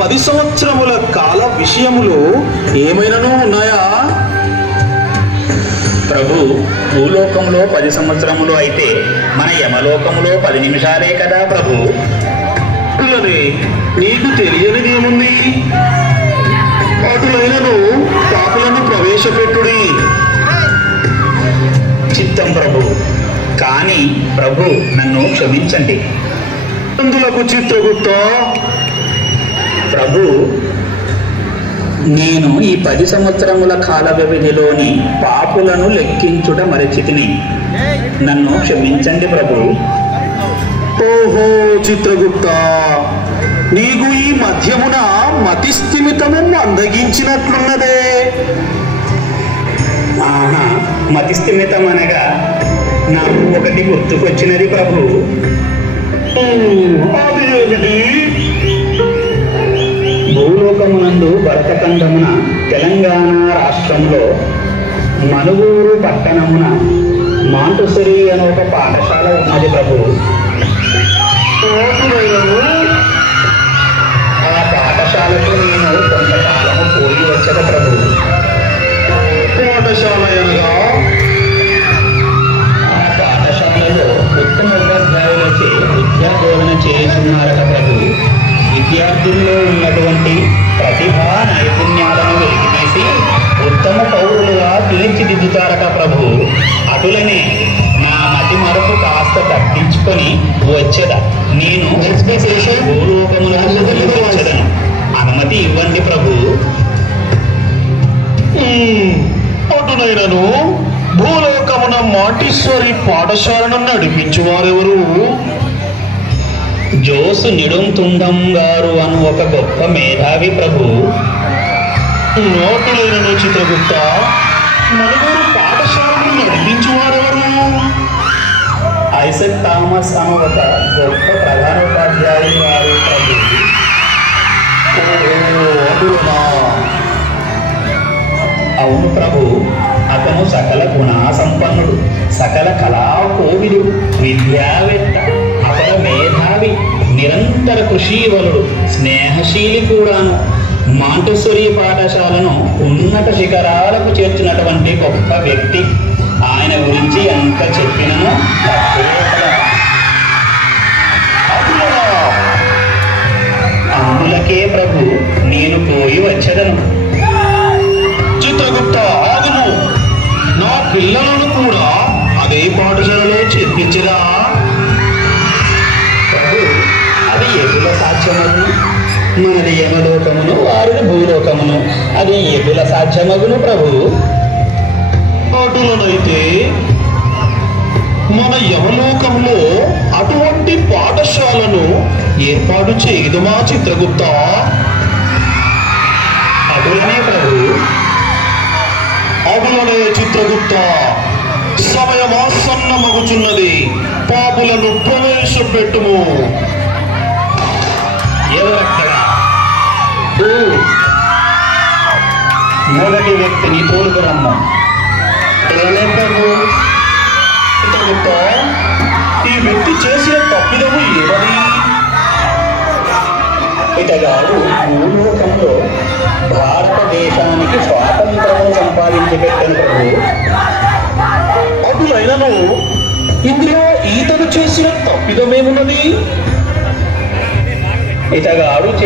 10 సంవత్సరముల కాల విషయములు ఏమైనాను ఉన్నాయా? ప్రభు, భూలోకంలో 10 సంవత్సరములు అయితే మన యమలోకంలో 10 నిమిషాలే కదా ప్రభు. నీకు తెలియనిది ఏముంది? అటులైనను పాపులను ప్రవేశపెట్టుడి. చిత్తం ప్రభు. కానీ ప్రభు, నన్ను క్షమించండి. అందులకు చిత్రగుప్త, ప్రభు, నేను ఈ 10 సంవత్సరముల కాల వ్యవధిలోని పాపులను లెక్కించుట మరచితిని. నన్ను క్షమించండి ప్రభు. ఓహో చిత్రగుప్త, నీకు ఈ మధ్యమున మతిస్థిమితము అందగించినట్లున్నదే. ఆహా, మతిస్థిమితం అనగా నాకు ఒకటి గుర్తుకొచ్చినది ప్రభు. అది ఏమిటి? భూలోకమునందు భరతఖండమున తెలంగాణ రాష్ట్రంలో మనుగూరు పట్టణమున మాంటెసరీ అనే ఒక పాఠశాల ఉన్నది ప్రభు. ఆ పాఠశాలకు నేను కొంతకాలము పోయి వచ్చట ప్రభు. పాఠశాల అనగా ఆ పాఠశాలలో ఉత్తమ ఉపాధ్యాయులచే విద్యా బోధన చేస్తున్నారట ప్రభు. విద్యార్థుల్లో ఉన్నటువంటి ప్రతిభా నైపుణ్యాలను వెలికితీసి ఉత్తమ పౌరులుగా తీర్చిదిద్దుతారట ప్రభు. అటులనే నా మతి మరపు కాస్త తగ్గించుకొని వచ్చేదా నేను భూలోకములకు వచ్చేదను. అనుమతి ఇవ్వండి ప్రభు. అటునైనను భూలోకమున మాంటిస్సోరీ పాఠశాలను నడిపించువారెవరు? జోసు నిడుంతుండం గారు అను ఒక గొప్ప మేధావి ప్రభు. నోటులైనను చిత్రగుప్త, మనుగూరు పాఠశాలను నడిపించువారెవరు? ఐసక్ థామస్ అను ఒక గొప్ప ప్రధానోపాధ్యాయులు వారు ప్రభు. అవును ప్రభు, అతను సకల గుణా సంపన్నుడు, సకల కళా కోవిదు, విద్యావేత్త, అపర మేధావి, నిరంతర కృషీవలుడు, స్నేహశీలి కూడాను. మాంటెసరీ పాఠశాలను ఉన్నత శిఖరాలకు చేర్చినటువంటి గొప్ప వ్యక్తి. ఆయన గురించి ఎంత చెప్పినను తక్కువే కదా. అందులకే ప్రభు నేను పోయి వచ్చేదను. చిత్రగుప్త, ఆగుము. నా పిల్లలను కూడా అదే పాఠశాలలో చేర్పించరా? ప్రభు, అది ఎదుల సాధ్యమగును. మనది యమలోకమును, వారిది భూలోకమును. అది ఎదుల సాధ్యమగును ప్రభు. అటులనైతే మన యమలోకంలో అటువంటి పాఠశాలను ఏర్పాటు చేయదుమా చిత్రగుప్త? అటులనే ప్రభు. అటులనే చిత్రగుప్త, సమయమాసన్నమగుచున్నది. పాపులను ప్రవేశపెట్టుము. ఎవరక్కడ? మొదటి వ్యక్తిని తోలుకురమ్ము. చిత్రగుప్త, ఈ వ్యక్తి చేసిన తప్పిదము ఏమని? ఇతగాడు భూలోకంలో భారతదేశానికి స్వాతంత్రము సంపాదించి పెట్టిన ప్రభు. అటులైనను ఇందులో ఈతను చేసిన తప్పిదమేమున్నది? ఇతగాడు